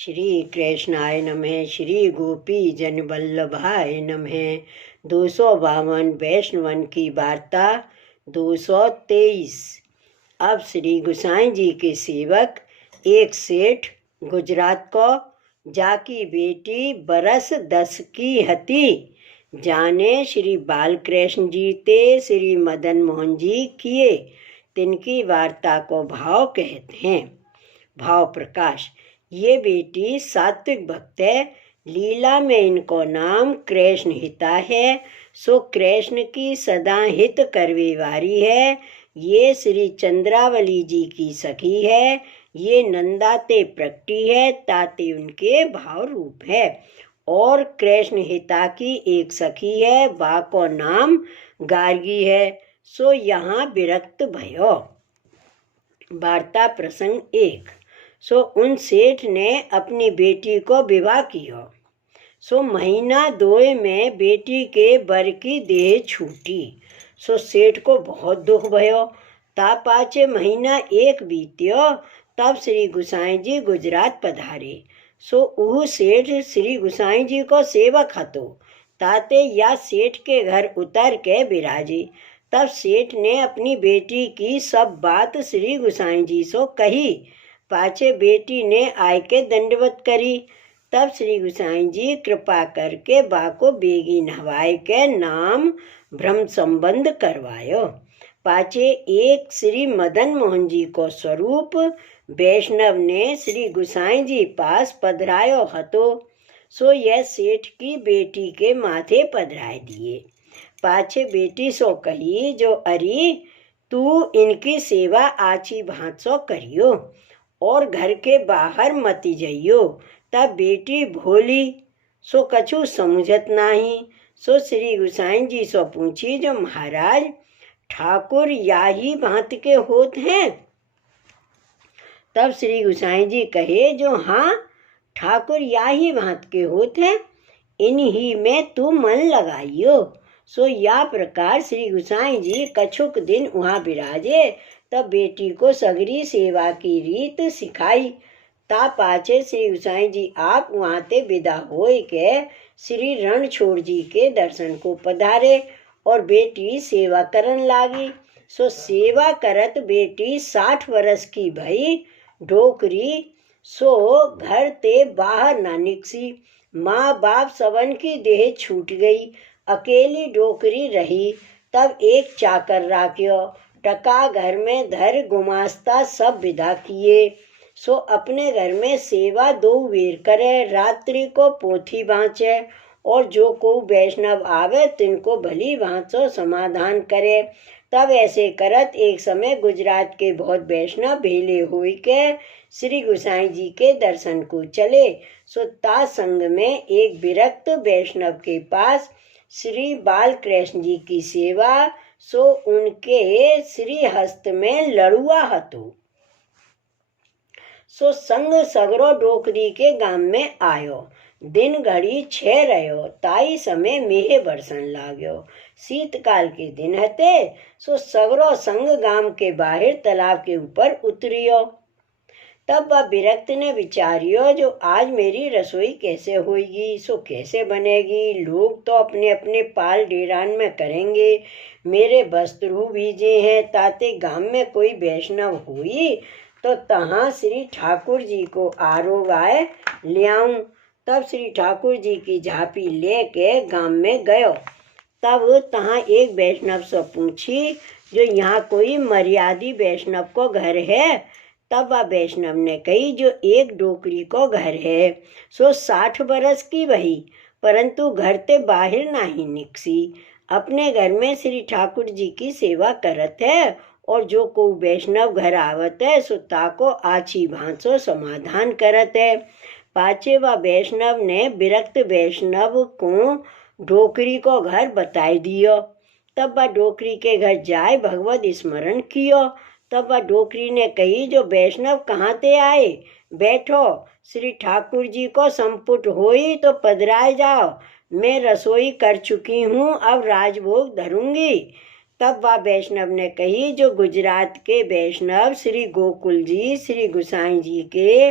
श्री कृष्णाय नमः। श्री गोपी जन वल्लभाय नमः। 252 वैष्णवन की वार्ता 223। अब श्री गुसाई जी के सेवक एक सेठ गुजरात को जाकी बेटी बरस 10 की हती। जाने श्री बालकृष्ण जी ते श्री मदन मोहन जी किए। तिनकी वार्ता को भाव कहते हैं। भाव प्रकाश। ये बेटी सात्विक भक्त है। लीला में इनको नाम कृष्ण हिता है। सो कृष्ण की सदा हित करवे वारी है। ये श्री चंद्रावली जी की सखी है। ये नंदाते प्रकटी है ताते उनके भाव रूप है। और कृष्ण हिता की एक सखी है, बा को नाम गार्गी है। सो यहाँ विरक्त भयो। वार्ता प्रसंग 1। सो उन सेठ ने अपनी बेटी को विवाह किया। सो महीना 2 में बेटी के बर की देह छूटी। सो सेठ को बहुत दुख भयो। ता 5 महीना 1 बीत्यो। तब श्री गुसाई जी गुजरात पधारे। सो उह सेठ श्री गुसाई जी को सेवक हतो। ताते या सेठ के घर उतर के विराजे। तब सेठ ने अपनी बेटी की सब बात श्री गुसाई जी सो कही। पाछे बेटी ने आय के दंडवत करी। तब श्री गुसाई जी कृपा करके बा को बेगी नहवाए के नाम ब्रह्म संबंध करवायो। पाछे एक श्री मदन मोहन जी को स्वरूप वैष्णव ने श्री गुसाई जी पास पधरायो हतो। सो यह सेठ की बेटी के माथे पधराए दिए। पाछे बेटी सो कही, जो अरी तू इनकी सेवा आची भांत सो करियो और घर के बाहर मती जइयो। तब बेटी भोली सो कछु समझत नाही। सो श्री गुसाई जी सो पूछी, जो महाराज ठाकुर याही भांत के होत हैं। तब श्री गुसाई जी कहे, जो हाँ ठाकुर याही भांत के होत हैं, इन्हीं में तू मन लगाइयो। सो या प्रकार श्री गुसाई जी कछुक दिन वहाँ विराजे। तब बेटी को सगरी सेवा की रीत सिखाई। ता पाछे श्री गुसाई जी आप वहाँ ते विदा होय के श्री रणछोड़ जी के दर्शन को पधारे और बेटी सेवा करन लागी। सो सेवा करत बेटी 60 वर्ष की भई डोकरी। सो घर ते बाहर ना निकसी। माँ बाप सबन की देह छूट गई। अकेली डोकरी रही। तब एक चाकर राख्यो। टका घर में धर गुमास्ता सब विदा किए। सो अपने घर में सेवा 2 वेर करे। रात्रि को पोथी बाँचे और जो को वैष्णव आवे तिनको भली भांत सो समाधान करे। तब ऐसे करत एक समय गुजरात के बहुत वैष्णव भेले हुई के श्री गुसाई जी के दर्शन को चले। सो ता संग में एक विरक्त वैष्णव के पास श्री बालकृष्ण जी की सेवा। सो उनके श्री हस्त में लड़ुआ हतो। सो संग सगरो डोकरी के गाम में आयो। दिन घड़ी 6 रहो। ताई समय मेहे बरसन लाग्यो। शीतकाल के दिन हते। सो सगरो संग गाम के बाहर तालाब के ऊपर उतरियो। तब वह विरक्त ने विचारियो, जो आज मेरी रसोई कैसे होगी। सो कैसे बनेगी। लोग तो अपने अपने पाल डेरान में करेंगे। मेरे वस्त्र भीजे हैं। ताते गांव में कोई वैष्णव हुई तो तहाँ श्री ठाकुर जी को आरोगाए ले आऊं। तब श्री ठाकुर जी की झांपी लेके गांव में गयो। तब तहाँ एक वैष्णव से पूछी, जो यहाँ कोई मर्यादी वैष्णव को घर है। तब वह वैष्णव ने कही, जो एक डोकरी को घर है। सो 60 वर्ष की वही, परंतु घर ते बाहर नहीं निकसी। अपने घर में श्री ठाकुर जी की सेवा करत है और जो को वैष्णव घर आवत है सो ताको आछी भांसो समाधान करत है। पाछे वह वैष्णव ने विरक्त वैष्णव को डोकरी को घर बताई दियो। तब वह डोकरी के घर जाए भगवत स्मरण कियो। तब वह डोकरी ने कही, जो वैष्णव कहाँ ते आए, बैठो। श्री ठाकुर जी को संपुट होई तो पधराए जाओ। मैं रसोई कर चुकी हूँ, अब राजभोग धरूंगी। तब वह वैष्णव ने कही, जो गुजरात के वैष्णव श्री गोकुल जी श्री गुसाई जी के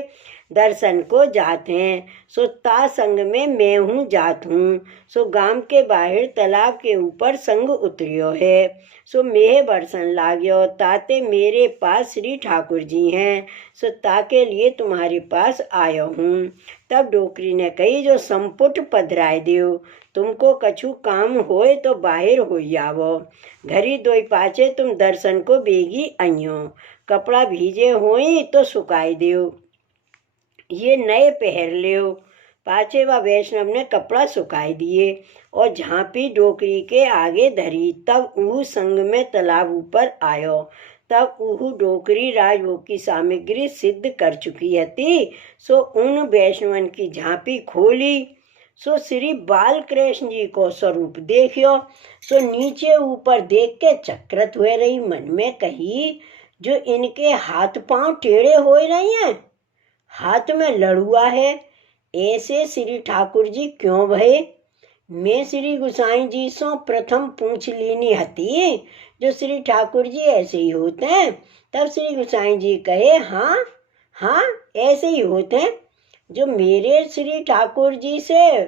दर्शन को जात हैं। सो ता संग में मैं हूँ जात हूँ। सो गांव के बाहर तालाब के ऊपर संग उतरियो है। सो मेह बरसन लाग्यो, ताते मेरे पास श्री ठाकुर जी हैं। सो ताके लिए तुम्हारे पास आयो हूँ। तब डोकरी ने कही, जो संपुट पधराय देव, तुमको कछु काम होए तो बाहर हो आवो। घरी दोई पाचे तुम दर्शन को बेगी अइयो। कपड़ा भीजे होई तो सुकाई देव, ये नए पहर लियो। पाचे व वैष्णव ने कपड़ा सुखाई दिए और झांपी डोकरी के आगे धरी। तब ऊ संग में तालाब ऊपर आयो। तब ऊ डोकरी राजभोग की सामग्री सिद्ध कर चुकी थी। सो उन वैष्णवन की झांपी खोली। सो श्री बालकृष्ण जी को स्वरूप देखियो। सो नीचे ऊपर देख के चक्रत हुए रही, मन में कही, जो इनके हाथ पांव टेढ़े हो रही हैं, हाथ में लड़ुआ है, ऐसे श्री ठाकुर जी क्यों भये। मैं श्री गुसाई जी सो प्रथम पूछ लीनी हती, जो श्री ठाकुर जी ऐसे ही होते हैं। तब श्री गुसाई जी कहे, हाँ हाँ ऐसे ही होते हैं। जो मेरे श्री ठाकुर जी से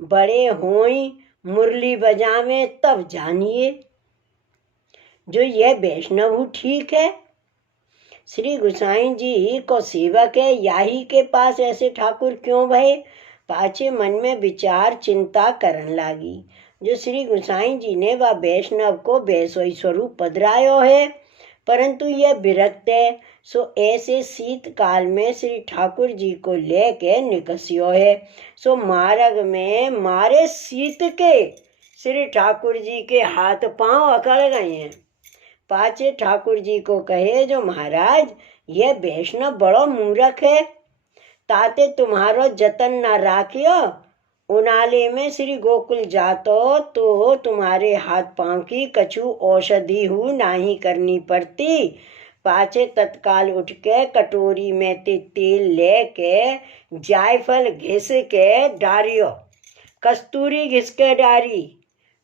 बड़े होई, मुरली बजावे, तब जानिए जो यह वैष्णव ठीक है। श्री गुसाई जी को सेवक है, याही के पास ऐसे ठाकुर क्यों भये। पाछे मन में विचार चिंता करन लागी। जो श्री गुसाई जी ने वह वैष्णव को वैसोई स्वरूप पधरायो है, परंतु यह विरक्त है। सो ऐसे शीतकाल में श्री ठाकुर जी को लेके निकसियो है। सो मार्ग में मारे शीत के श्री ठाकुर जी के हाथ पांव अकड़ गए हैं। पाचे ठाकुर जी को कहे, जो महाराज यह वैष्णव बड़ो मूर्ख है, ताते तुम्हारो जतन न राखियो। उनाले में श्री गोकुल जातो तो तुम्हारे हाथ पांव की कछु औषधि हु नाही करनी पड़ती। पाचे तत्काल उठ के कटोरी में तेल लेके जायफल घिस के डारियो, कस्तूरी घिस के डारी,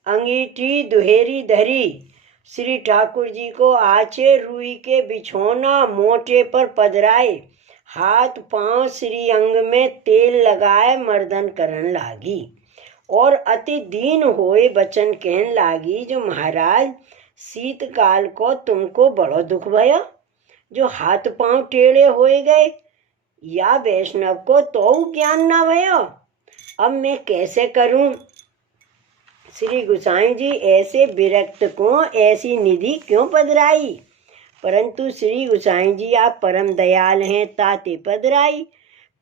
अंगीठी दुहेरी धरी। श्री ठाकुर जी को आचे रुई के बिछौना मोटे पर पधराए, हाथ पांव श्री अंग में तेल लगाए मर्दन करन लागी और अति दीन होए बचन कहन लागी, जो महाराज शीतकाल को तुमको बड़ो दुख भया, जो हाथ पांव टेढ़े होए गए। या वैष्णव को तो ज्ञान ना भयो, अब मैं कैसे करूं। श्री गुसाई जी ऐसे विरक्त को ऐसी निधि क्यों पधराई। परंतु श्री गुसाई जी आप परम दयाल हैं, ताते पधराई।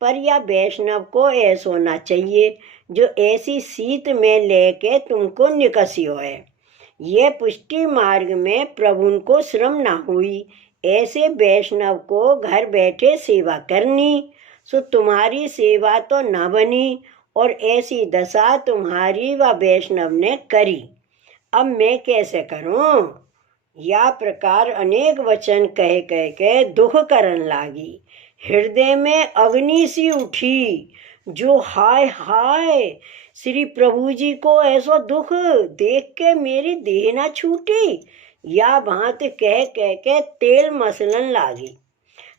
पर या वैष्णव को ऐसा होना चाहिए, जो ऐसी शीत में लेके तुमको निकसियो है। ये पुष्टि मार्ग में प्रभु को श्रम ना हुई। ऐसे वैष्णव को घर बैठे सेवा करनी। सो तुम्हारी सेवा तो ना बनी और ऐसी दशा तुम्हारी व वैष्णव ने करी। अब मैं कैसे करूं। या प्रकार अनेक वचन कह कह के दुख करन लागी। हृदय में अग्नि सी उठी, जो हाय हाय श्री प्रभु जी को ऐसा दुख देख के मेरी देह ना छूटी। या भांत कह कह के तेल मसलन लागी।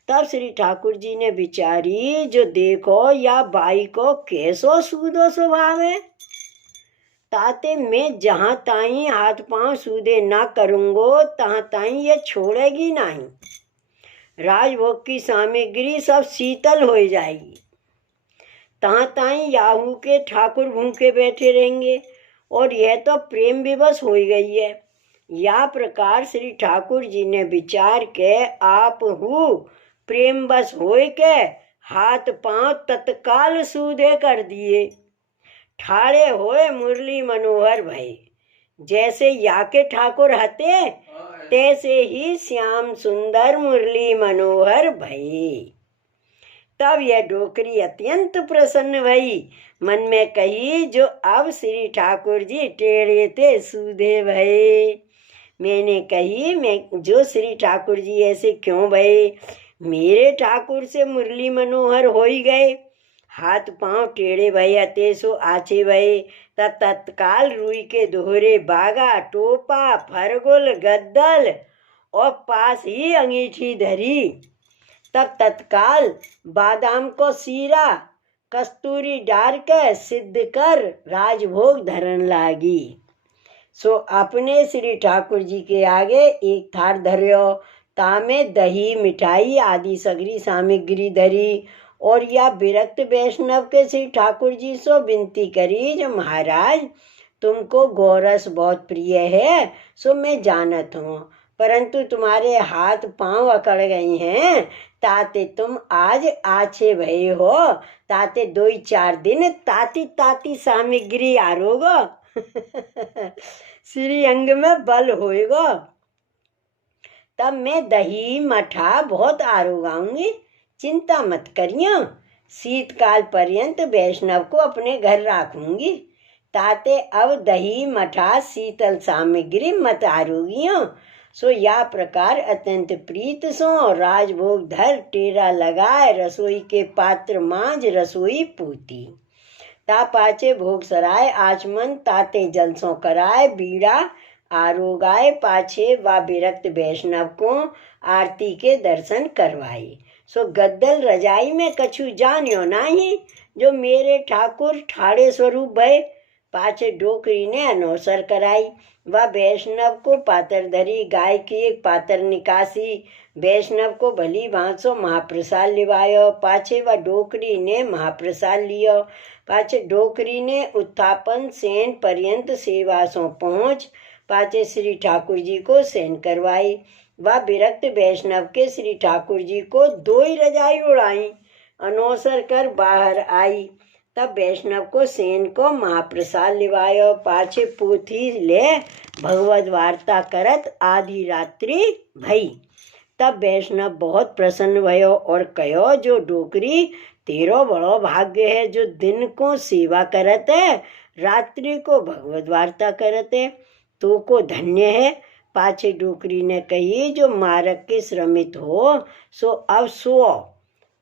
तब श्री ठाकुर जी ने विचारी, जो देखो या बाई को कैसो सूदो स्वभाव है, ताते मैं जहाँ ताई हाथ पांव सूदे ना करूँगो तहाँ ताई ये छोड़ेगी नहीं। राजभोग की सामग्री सब शीतल हो जाएगी, तहाँ ताई याहू के ठाकुर भूखे बैठे रहेंगे और यह तो प्रेम विवश हो गई है। या प्रकार श्री ठाकुर जी ने विचार के आप हु प्रेम बस होए के हाथ पांव तत्काल सूधे कर दिए। ठाड़े होए मुरली मनोहर भये, जैसे याके ठाकुर हते तैसे ही श्याम सुंदर मुरली मनोहर भये। तब यह डोकरी अत्यंत प्रसन्न भई, मन में कही, जो अब श्री ठाकुर जी टेढ़े थे सूधे भये। मैंने कही, मैं जो श्री ठाकुर जी ऐसे क्यों भये। मेरे ठाकुर से मुरली मनोहर हो ही गए, हाथ पांव टेढ़े भये हते सो आचे भये। तत्काल रुई के दोहरे बागा, टोपा, फरगुल, गद्दल और पास ही अंगीठी धरी। तब तत्काल बादाम को सीरा कस्तूरी डार के सिद्ध कर राजभोग धरन लागी। सो अपने श्री ठाकुर जी के आगे एक थार धर्यो, तामे दही मिठाई आदि सगरी सामग्री धरी, और या विरक्त वैष्णव के श्री ठाकुर जी सो विनती करी जो महाराज तुमको गोरस बहुत प्रिय है, सो मैं जानत हूँ, परंतु तुम्हारे हाथ पांव अकड़ गई हैं, ताते तुम आज आछे भये हो, ताते 2-4 दिन ताती ताती सामग्री आरोगो श्री अंग में बल होएगो, तब मैं दही मठा बहुत आरोगाऊंगी, चिंता मत करियो। शीतकाल पर्यंत वैष्णव को अपने घर रखूंगी, ताते अब दही मठा शीतल सामग्री मत आरोगियो। सो या प्रकार अत्यंत प्रीत सो राजभोग धर टेरा लगाए, रसोई के पात्र मांझ रसोई पूती, ता पाचे भोग सराय आचमन, ताते जलसों कराए बीड़ा आरोगाए, पाछे व विरक्त वैष्णव को आरती के दर्शन करवाई। सो गद्दल रजाई में कछु जानियो नाही, जो मेरे ठाकुर ठाड़े स्वरूप भय, पाछे डोकरी ने अनोसर कराई, व वैष्णव को पातर धरी, गाय की एक पातर निकासी, वैष्णव को भली भांसो महाप्रसाद लिवायो, पाछे व डोकरी ने महाप्रसाद लियो, पाछे डोकरी ने उत्थापन सेन पर्यंत सेवा सो पहुँच, पाछे श्री ठाकुर जी को सेन करवाई, व विरक्त वैष्णव के श्री ठाकुर जी को 2 ही रजाई उड़ाई, अनोसर कर बाहर आई, तब वैष्णव को सेन को महाप्रसाद लिवायो, पाछे पोथी ले भगवत वार्ता करत आधी रात्रि भई, तब वैष्णव बहुत प्रसन्न भयो और कहो जो डोकरी तेरो बड़ो भाग्य है, जो दिन को सेवा करत है, रात्रि को भगवत वार्ता करत है, तो को धन्य है। पाछे डोकरी ने कही जो मार्ग के श्रमित हो सो अब सो,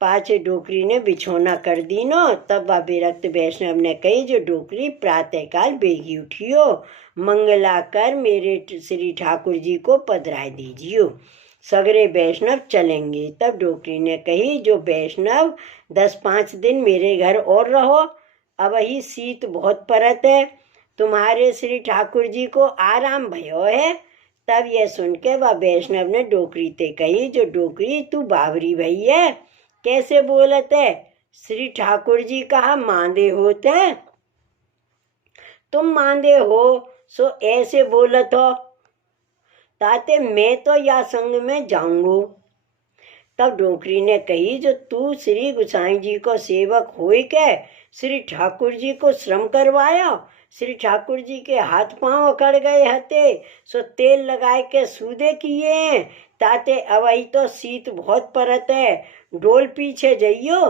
पाछे डोकरी ने बिछौना कर दीनो, तब वह विरक्त वैष्णव ने कही जो डोकरी प्रातःकाल बेगी उठियो, मंगला कर मेरे श्री ठाकुर जी को पधराए दीजियो, सगरे वैष्णव चलेंगे। तब डोकरी ने कही जो वैष्णव 10-5 दिन मेरे घर और रहो, अब ही शीत बहुत परत है, तुम्हारे श्री ठाकुर जी को आराम भयो है। तब यह सुन के वह वैष्णव ने डोकरी ते कही जो डोकरी तू बावरी भई है, कैसे बोलत है, श्री ठाकुर जी कहा मांदे होते हैं, तुम मांदे हो सो ऐसे बोलत हो, ताते मैं तो या संग में जाऊंगू। तब डोकरी ने कही जो तू श्री गोसाई जी को सेवक होई के श्री ठाकुर जी को श्रम करवाया, श्री ठाकुर जी के हाथ पांव अकड़ गए हते, सो तेल लगाए के सूदे किए, ताते अवई तो शीत बहुत परत है, डोल पीछे जइयो,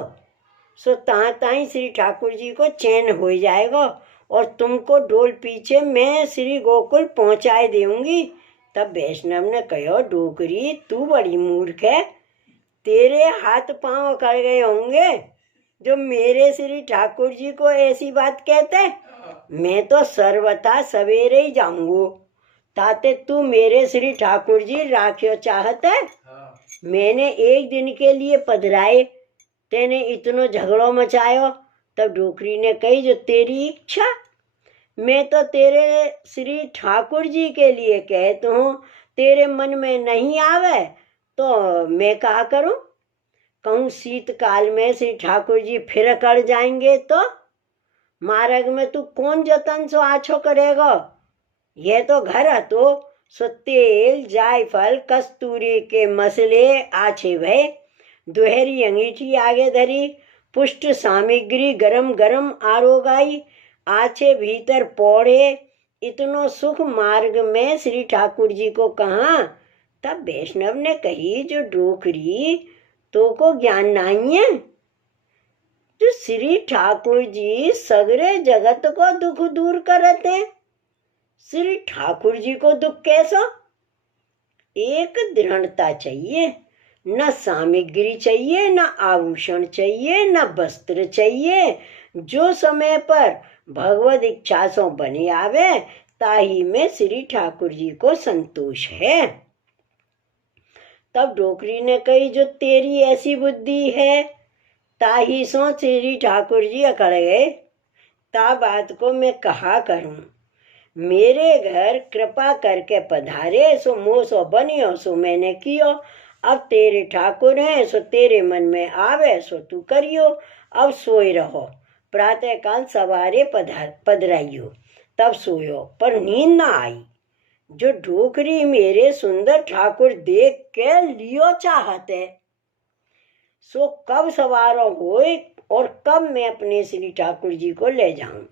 सो ताई श्री ठाकुर जी को चैन हो जाएगा, और तुमको डोल पीछे मैं श्री गोकुल पहुँचाए देऊंगी। तब वैष्णव ने कहो डोकरी तू बड़ी मूर्ख है, तेरे हाथ पांव अकड़ गए होंगे जो मेरे श्री ठाकुर जी को ऐसी बात कहते, मैं तो सर्वथा सवेरे ही जाऊंगो, ताते तू मेरे श्री ठाकुर जी राखियो चाहत है, मैंने एक दिन के लिए पधराए, तेने इतनो झगड़ो मचायो। तब डोकरी ने कही जो तेरी इच्छा, मैं तो तेरे श्री ठाकुर जी के लिए कहता हूँ, तेरे मन में नहीं आवे तो मैं कहा करूँ, कहूँ शीतकाल में श्री ठाकुर जी फिर अकड़ जाएंगे तो मार्ग में तू कौन जतन सो आछो करेगा, यह तो घर है तो सो तेल जायफल कस्तूरी के मसले आछे भय, दोहरी अंगीठी आगे धरी, पुष्ट सामग्री गरम गरम आरोगाई, आछे भीतर पौड़े, इतनो सुख मार्ग में श्री ठाकुर जी को कहा। तब वैष्णव ने कही जो डोकरी तो को ज्ञान नहीं है, जो श्री ठाकुर जी सगरे जगत को दुख दूर करते हैं, श्री ठाकुर जी को दुख कैसा, एक दृढ़ता चाहिए, न सामग्री चाहिए, न आभूषण चाहिए, न वस्त्र चाहिए, जो समय पर भगवत इच्छा सो बने आवे ताही में श्री ठाकुर जी को संतोष है। तब डोकरी ने कही, जो तेरी ऐसी बुद्धि है, ताही सो श्री ठाकुर जी अकड़ गए। ता बात को मैं कहा करूं, मेरे घर कृपा करके पधारे, सो मोह सो बनियो सो मैंने कियो। अब तेरे ठाकुर हैं, सो तेरे मन में आवे सो तू करियो। अब सोए रहो, प्रातः काल सवारे पधराइयो। तब सोयो, पर नींद ना आई। जो ढोकरी मेरे सुंदर ठाकुर देख के लियो चाहते, सो कब सवारों होए और कब मैं अपने श्री ठाकुर जी को ले जाऊं।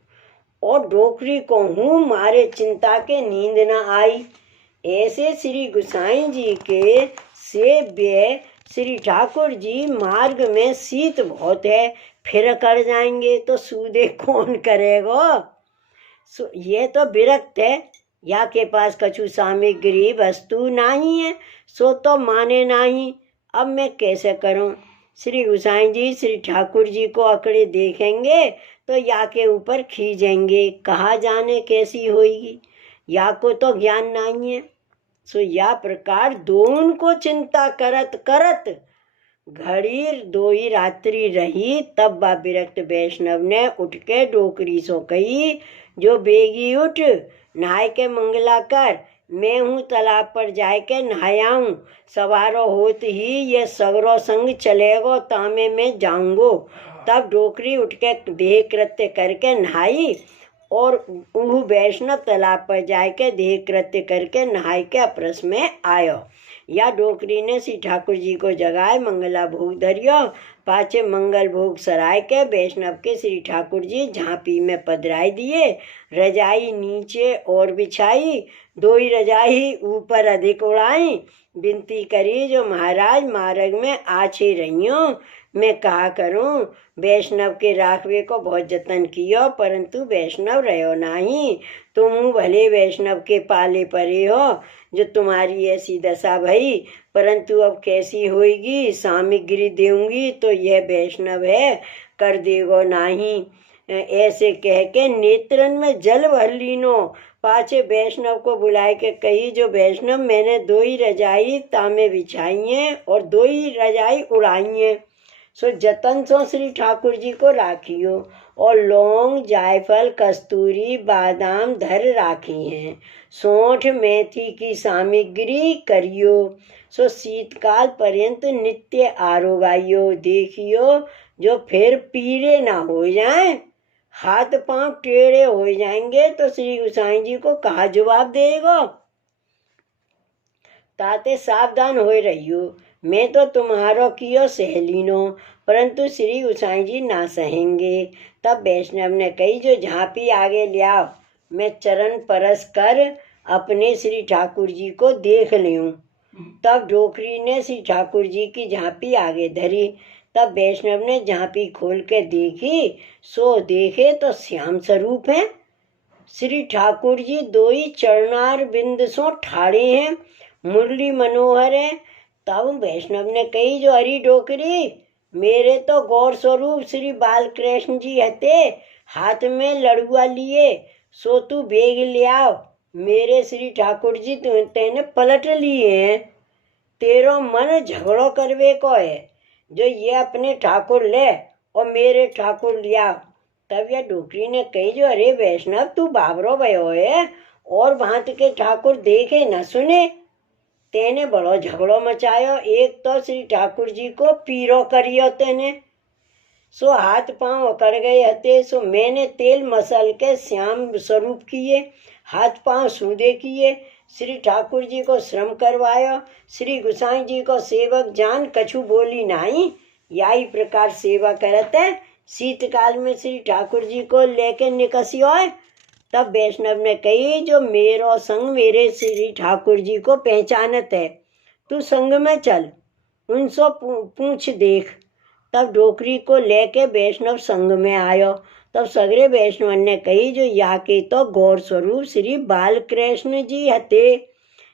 और डोकरी को हूँ मारे चिंता के नींद न आई। ऐसे श्री गुसाई जी के सेव्य श्री ठाकुर जी मार्ग में शीत बहुत है, फिर कर जाएंगे तो सूदे कौन करेगा। ये तो विरक्त है, या के पास कछु सामग्री वस्तु नहीं है, सो तो माने नहीं। अब मैं कैसे करूं। श्री गुसाई जी श्री ठाकुर जी को अकड़े देखेंगे तो या के ऊपर खींचेंगे, कहा जाने कैसी होगी। या को तो ज्ञान नहीं है। सो या प्रकार दोन को चिंता करत करत घड़ी 2 ही रात्रि रही। तब बा विरक्त वैष्णव ने उठ के डोकरी सो कही, जो बेगी उठ, नहाय के मंगला कर, मैं हूँ तालाब पर जाए के नहायाऊँ। सवारो होत ही ये सगरो संग चलेगो, तामे में जाऊंगो। तब डोकरी उठ के देह कृत्य करके नहाई और उह वैष्णव तालाब पर जाए के देह कृत्य करके नहाई के अपरस में आयो। या डोकरी ने श्री ठाकुर जी को जगाए, मंगला भोग धरियो। पाछे मंगल भोग सराय के वैष्णव के श्री ठाकुर जी झांपी में पधराई दिए। रजाई नीचे और बिछाई, 2 ही रजाई ऊपर अधिक उड़ाई। विनती करी, जो महाराज मार्ग में आछे रहियो। मैं कहा करूं, वैष्णव के राखवे को बहुत जतन कियो, परंतु वैष्णव रहो नहीं। तुम भले वैष्णव के पाले परे हो, जो तुम्हारी ऐसी दशा भई, परंतु अब कैसी होगी। सामग्री देऊंगी तो यह वैष्णव है, कर देगो नहीं। ऐसे कह के नेत्रन में जल भर लीनो। पाछे वैष्णव को बुलाए के कही, जो वैष्णव मैंने 2 ही रजाई तामे बिछाई हैं और 2 ही रजाई उड़ाई हैं। सो जतन सो श्री ठाकुर जी को राखियो और लौंग जायफल कस्तूरी बादाम धर राखी हैं। सौंठ मेथी की सामग्री करियो। सो शीतकाल पर्यंत नित्य आरोगाइयो। देखियो जो फिर पीरे ना हो जाएं, हाथ पांव टेढ़े हो जाएंगे तो श्री गुसाई जी को कहा जवाब देगा। ताते सावधान हो रहियो, मैं तो तुम्हारो कियो सहेलीनो, परंतु श्री गुसाई जी ना सहेंगे। तब वैष्णव ने कही, जो झांपी आगे ले आओ, मैं चरण परस कर अपने श्री ठाकुर जी को देख लूं। तब डोकरी ने श्री ठाकुर जी की झांपी आगे धरी। तब वैष्णव ने झांपी खोल के देखी, सो देखे तो श्याम स्वरूप है। श्री ठाकुर जी 2 ही चरणार बिंद सो ठाड़े हैं, मुरली मनोहर है। तब वैष्णव ने कही, जो हरी डोकरी, मेरे तो गौर स्वरूप श्री बालकृष्ण जी हते, हाथ में लड़ुआ लिए, सो तू बेग ले आओ। मेरे श्री ठाकुर जी तेने पलट लिए हैं, तेरो मन झगड़ो करवे को है, जो ये अपने ठाकुर ले और मेरे ठाकुर लिया। तब यह डोकरी ने कही, जो अरे वैष्णव, तू बाबरो भयो है और भांत के ठाकुर देखे न सुने, तेने बड़ो झगड़ो मचायो। एक तो श्री ठाकुर जी को पीरो करियो तेने, सो हाथ पांव अकड़ गए हते। सो मैंने तेल मसल के श्याम स्वरूप किए, हाथ पांव सूदे किए, श्री ठाकुर जी को श्रम करवायो। श्री गुसाई जी को सेवक जान कछु बोली नहीं, यही प्रकार सेवा करते। शीतकाल में श्री ठाकुर जी को लेके निकसियो। तब वैष्णव ने कही, जो मेरो संग मेरे श्री ठाकुर जी को पहचानत है, तू संग में चल, उनसे पूछ देख। तब डोकरी को लेके वैष्णव संग में आयो। तब सगरे वैष्णव ने कही, जो या के तो गौर स्वरूप श्री बालकृष्ण जी हते,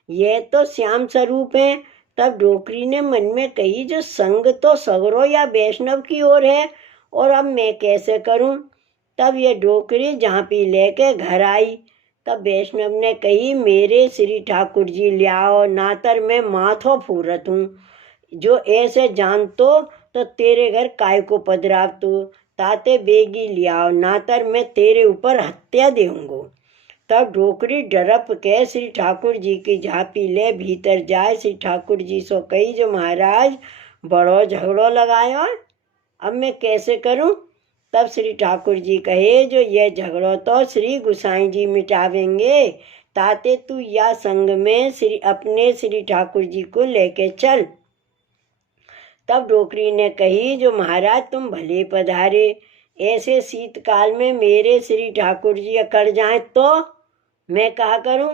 ये तो श्याम स्वरूप हैं। तब डोकरी ने मन में कही, जो संग तो सगरो या वैष्णव की ओर है, और अब मैं कैसे करूं। तब ये डोकरी झांपी लेके घर आई। तब वैष्णव ने कही, मेरे श्री ठाकुर जी लियाओ, नातर मैं माथो फूरत हूँ। जो ऐसे जान तो तेरे घर काय को पधराव तो, ताते बेगी लियाओ, नातर मैं तेरे ऊपर हत्या देऊंगो। तब डोकरी डरप के श्री ठाकुर जी की झांपी ले भीतर जाए। श्री ठाकुर जी सो कही, जो महाराज बड़ो झगड़ो लगायो, अब मैं कैसे करूं? तब श्री ठाकुर जी कहे, जो यह झगड़ो तो श्री गुसाई जी मिटावेंगे, ताते तू या संग में अपने श्री ठाकुर जी को लेके चल। तब डोकरी ने कही, जो महाराज तुम भले पधारे, ऐसे शीतकाल में मेरे श्री ठाकुर जी अकड़ जाए तो मैं कहा करूं?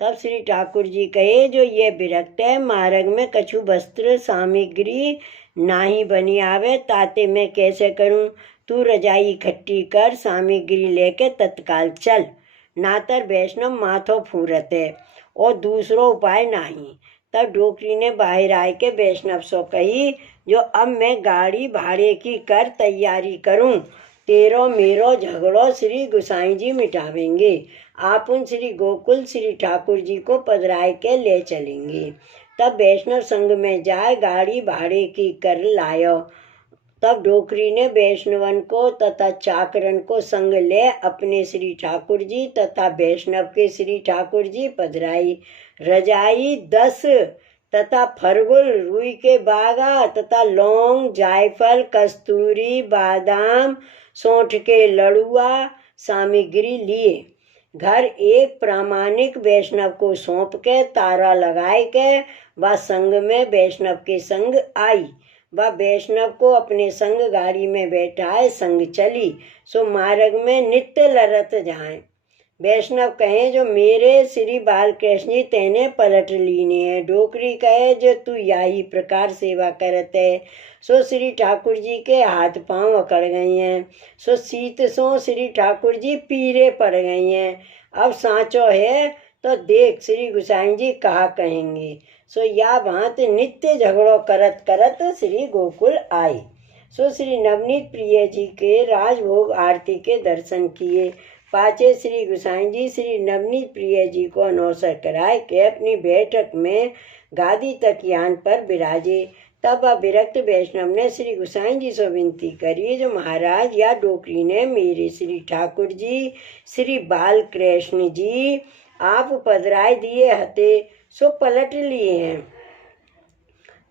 तब श्री ठाकुर जी कहे, जो ये विरक्त है, मार्ग में कछु वस्त्र सामग्री नाही बनी आवे, ताते मैं कैसे करूं? तू रजाई इकट्ठी कर, सामग्री लेके तत्काल चल, नातर वैष्णव माथो फूरत है और दूसरो उपाय नहीं। तब डोकरी ने बाहर आए के वैष्णव सो कही, जो अब मैं गाड़ी भाड़े की कर तैयारी करूं, तेरो मेरो झगड़ो श्री गुसाई जी मिटावेंगे, आप उन श्री गोकुल श्री ठाकुर जी को पधराए के ले चलेंगे। तब वैष्णव संग में जाए, गाड़ी भाड़े की कर लायो। तब डोकरी ने वैष्णवन को तथा चाकरन को संग ले अपने श्री ठाकुर जी तथा वैष्णव के श्री ठाकुर जी पधराई। रजाई 10 तथा फरगुल रुई के बागा तथा लौंग जायफल कस्तूरी बादाम सौंठ के लड़ुआ सामग्री लिए। घर एक प्रामाणिक वैष्णव को सौंप के तारा लगाए के वह संग में वैष्णव के संग आई। वह वैष्णव को अपने संग गाड़ी में बैठाए संग चली। सो मार्ग में नित्य लरत जाए। वैष्णव कहे, जो मेरे श्री बालकृष्ण जी तेने पलट लीने है। डोकरी कहे, जो तू यही प्रकार सेवा करत है। सो श्री ठाकुर जी के हाथ पांव अकड़ गए हैं। सो शीत सो श्री ठाकुर जी पीरे पड़ गए हैं। अब सांचो है तो देख श्री गुसाई जी कहा कहेंगे। सो या भांत नित्य झगड़ो करत करत श्री गोकुल आई। सो श्री नवनीत प्रिय जी के राजभोग आरती के दर्शन किए। पाचे श्री गुसाई जी श्री नवनीत प्रिय जी को अनौसर कराए के अपनी बैठक में गादी तकियान पर विराजे। तब वह विरक्त वैष्णव ने श्री गुसाई जी से विनती करी, जो महाराज या डोकरी ने मेरे श्री ठाकुर जी श्री बालकृष्ण जी आप पधराए दिए हते, सो पलट लिए हैं।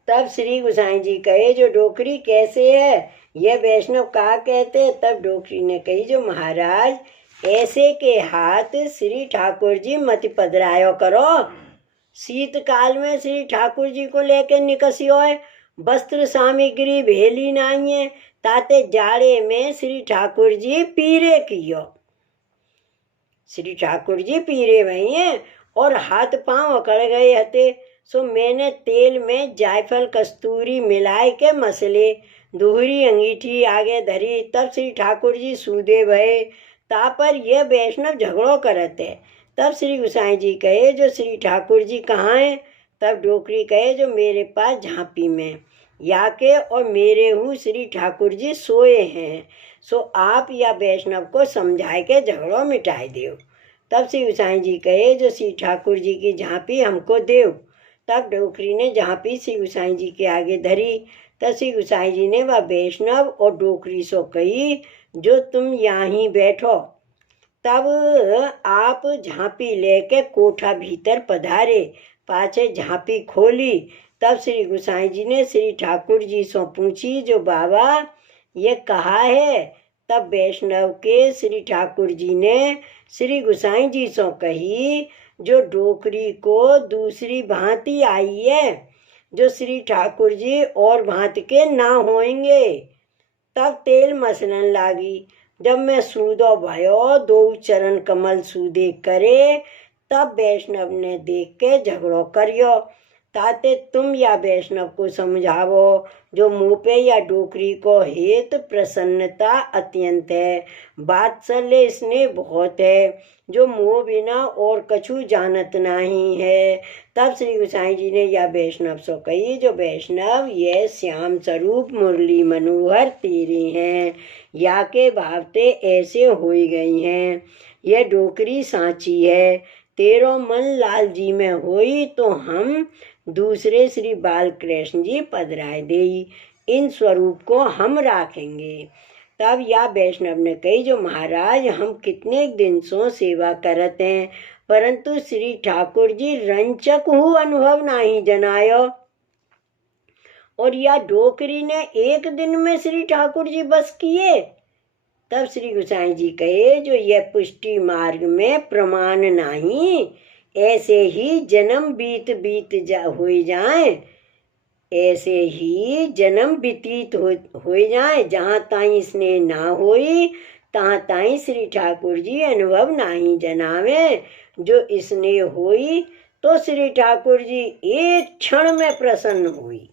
तब श्री गुसाई जी कहे, जो डोकरी कैसे है, यह वैष्णव कहा कहते। तब डोकरी ने कही, जो महाराज ऐसे के हाथ श्री ठाकुर जी मत पधरायो करो। शीतकाल में श्री ठाकुर जी को लेकर निकसियो है, वस्त्र सामग्री भेली नहीं है, ताते जाड़े में श्री ठाकुर जी पीरे कियो। श्री ठाकुर जी पीरे वही हैं और हाथ पांव अकड़ गए हते। सो मैंने तेल में जायफल कस्तूरी मिलाए के मसले दोहरी अंगीठी आगे धरी। तब श्री ठाकुर जी सूदे भये। तापर यह वैष्णव झगड़ो करत है। तब श्री गुसाई जी कहे, जो श्री ठाकुर जी कहाँ हैं? तब डोकरी कहे, जो मेरे पास झांपी में याके और मेरे हूँ श्री ठाकुर जी सोए हैं। सो आप या वैष्णव को समझाए के झगड़ो मिटाए देव। तब श्री गुसाई जी कहे, जो श्री ठाकुर जी की झांपी हमको देव। तब डोकरी ने झांपी श्री गुसाई जी के आगे धरी। तब श्री गुसाई जी ने वह वैष्णव और डोकरी सो कही, जो तुम यहाँ बैठो। तब आप झांपी लेके कोठा भीतर पधारे। पाछे झांपी खोली। तब श्री गुसाई जी ने श्री ठाकुर जी से पूछी, जो बाबा ये कहा है? तब वैष्णव के श्री ठाकुर जी ने श्री गुसाई जी से कही, जो डोकरी को दूसरी भांति आई है, जो श्री ठाकुर जी और भांत के ना होंगे। तब तेल मसलन लागी। जब मैं सूदो भयो, 2 चरण कमल सूदे करे। तब वैष्णव ने देख के झगड़ो करियो। ताते तुम या वैष्णव को समझावो, जो मुँह पे या डोकरी को हेत प्रसन्नता अत्यंत है, वात्सल्य स्नेह बहुत है, जो मोह बिना और कछु जानत नहीं है। तब श्री गोसाई जी ने या वैष्णव सो कही, जो वैष्णव ये श्याम स्वरूप मुरली मनोहर तेरे हैं, या के भावते ऐसे हो गई हैं। यह डोकरी सांची है, तेरो मन लाल जी में होई, तो हम दूसरे श्री बालकृष्ण जी पधराए देई, इन स्वरूप को हम राखेंगे। तब या वैष्णव ने कही, जो महाराज हम कितने दिन सो सेवा करते हैं, परंतु श्री ठाकुर जी रंचक हूँ अनुभव नहीं जनायो, और या डोकरी ने एक दिन में श्री ठाकुर जी बस किए। तब श्री गोसाई जी कहे, जो यह पुष्टि मार्ग में प्रमाण नहीं, ऐसे ही जन्म बीत हो जाए, ऐसे ही जन्म व्यतीत हो जाए, जहाँ ताई स्नेह ना होई, तहाँ ताई श्री ठाकुर जी अनुभव नहीं जनावे। जो स्नेह होई तो श्री ठाकुर जी एक क्षण में प्रसन्न हुई।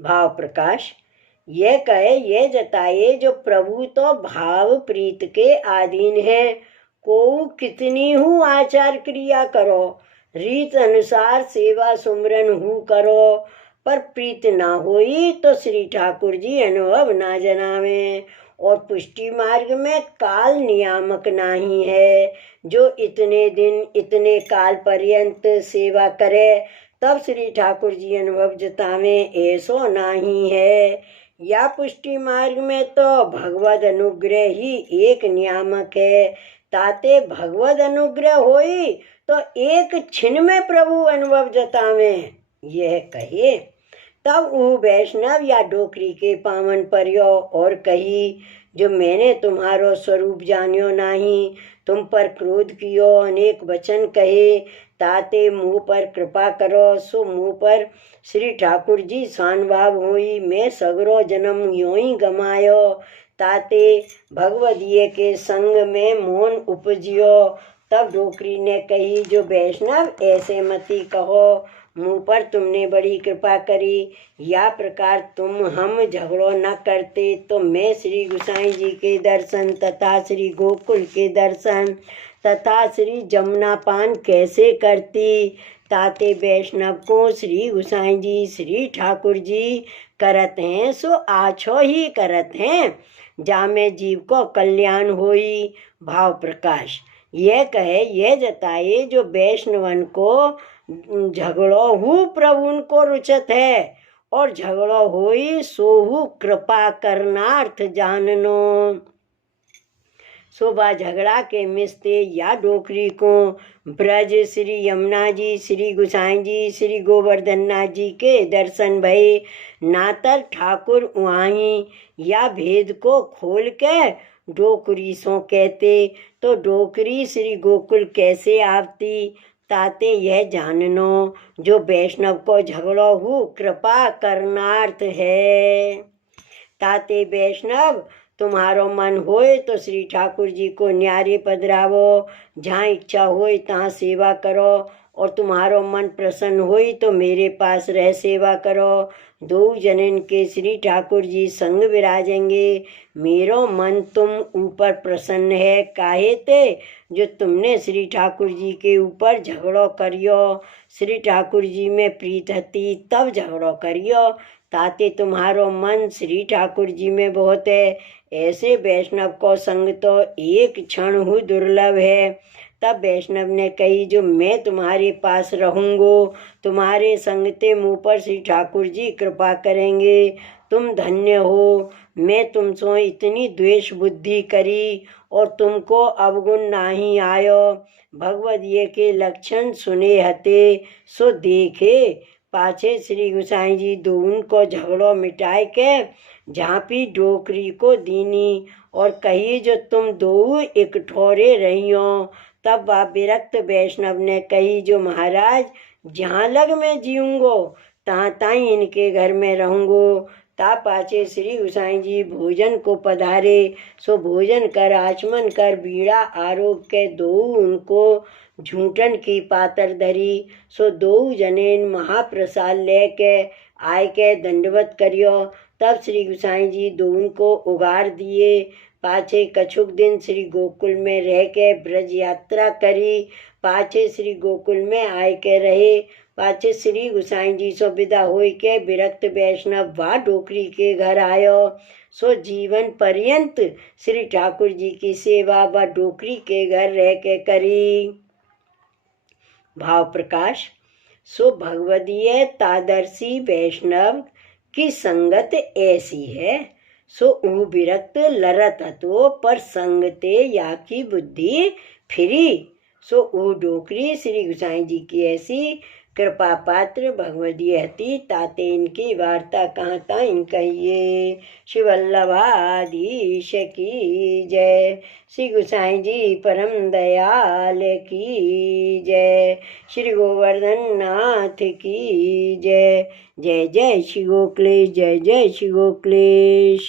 भाव प्रकाश ये कहे, ये जताए, जो प्रभु तो भाव प्रीत के अधीन है, को कितनी हूँ आचार क्रिया करो, रीत अनुसार सेवा सुमरन हूँ करो, पर प्रीत ना होई तो श्री ठाकुर जी अनुभव ना जनावे। और पुष्टि मार्ग में काल नियामक नहीं है, जो इतने दिन इतने काल पर्यंत सेवा करे, तब श्री ठाकुर जी अनुभव जतावे, ऐसो नहीं है। या पुष्टि मार्ग में तो भगवद अनुग्रह ही एक नियामक है, ताते भगवद अनुग्रह होई तो एक क्षण में प्रभु अनुभव जतावे। यह कहे, तब वो वैष्णव या डोकरी के पावन पर्यो और कही, जो मैंने तुम्हारो स्वरूप जानियो नहीं, तुम पर क्रोध कियो, अनेक वचन कहे, ताते मुँह पर कृपा करो। सो मुँह पर श्री ठाकुर जी स्वानुभाव हुई, मैं सगरो जन्म यूं ही गमायो, ताते भगवदीय के संग में मौन उपजियो। तब डोकरी ने कही, जो वैष्णव ऐसे मती कहो, मुँह पर तुमने बड़ी कृपा करी, या प्रकार तुम हम झगड़ो न करते, तो मैं श्री गोसाई जी के दर्शन तथा श्री गोकुल के दर्शन तथा श्री जमुना पान कैसे करती। ताते वैष्णव को श्री गोसाई जी श्री ठाकुर जी करत हैं, सो आछो ही करत हैं, जामे जीव को कल्याण होई। भाव प्रकाश यह कहे, यह जताए, जो वैष्णवन को झगड़ो हु प्रभु उनको रुचत है, और झगड़ो होई सोहु कृपा करनार्थ जाननो। शोभा झगड़ा के मिस्ते या डोकरी को ब्रज श्री यमुना जी श्री गोसाई जी श्री गोवर्धन नाथ जी के दर्शन भये, नातर ठाकुर वहीं या भेद को खोल के डोकरी सो कहते, तो डोकरी श्री गोकुल कैसे आवती। ताते यह जाननो, जो वैष्णव को झगड़ो हु कृपा करनार्थ है। ताते वैष्णव तुम्हारो मन होए तो श्री ठाकुर जी को न्यारे पधरावो, जहाँ इच्छा होए तहाँ सेवा करो, और तुम्हारो मन प्रसन्न होई तो मेरे पास रह सेवा करो। दो जनन के श्री ठाकुर जी संग विराजेंगे, मेरो मन तुम ऊपर प्रसन्न है, काहे ते जो तुमने श्री ठाकुर जी के ऊपर झगड़ो करियो। श्री ठाकुर जी में प्रीत हती तब झगड़ो करियो, ताते तुम्हारो मन श्री ठाकुर जी में बहुत है। ऐसे वैष्णव को संग तो एक क्षण हु दुर्लभ है। तब वैष्णव ने कही, जो मैं तुम्हारे पास रहूँगो, तुम्हारे संगते मुँह पर श्री ठाकुर जी कृपा करेंगे, तुम धन्य हो। मैं तुमसो इतनी द्वेष बुद्धि करी और तुमको अवगुण नहीं आयो। भगवद ये के लक्षण सुने हते, सो देखे पाछे श्री गोसाई जी दोन को झगड़ो मिटाए के झांपी डोकरी को दीनी, और कही, जो तुम दो एक ठोरे रहियो। तब वह विरक्त वैष्णव ने कही, जो महाराज जहाँ लग मैं जीऊँगो तहाँ ताई इनके घर में रहूँगो, ता पाछे श्री गुसाई जी भोजन को पधारे। सो भोजन कर आचमन कर बीड़ा आरोग के दो उनको झूठन की पातर धरी। सो दो जनेन महाप्रसाद लेके आय के दंडवत करियो। तब श्री गुसाई जी दोन को उगार दिए। पाछे कछुक दिन श्री गोकुल में रह के ब्रज यात्रा करी। पाछे श्री गोकुल में आय के रहे। पाछे श्री गुसाई जी सो विदा होई के विरक्त वैष्णव वा डोकरी के घर आयो। सो जीवन पर्यंत श्री ठाकुर जी की सेवा व डोकरी के घर रह के करी। भाव प्रकाश। सो भगवदीय तादर्शी वैष्णव की संगत ऐसी है। सो ऊ विरक्त लरत हतो पर संगते या की बुद्धि फिरी। सो ऊ डोकरी श्री गुसाई जी की ऐसी कृपा पात्र भगवदीय हती। ताते इनकी वार्ता कहाँ ताईं कहिए। श्री वल्लभाधीश की जय। श्री गुसाई जी परम दयाल की जय। श्री गोवर्धन नाथ की जय। जय जय श्री गोखलेश, जय जय श्री गोखलेश।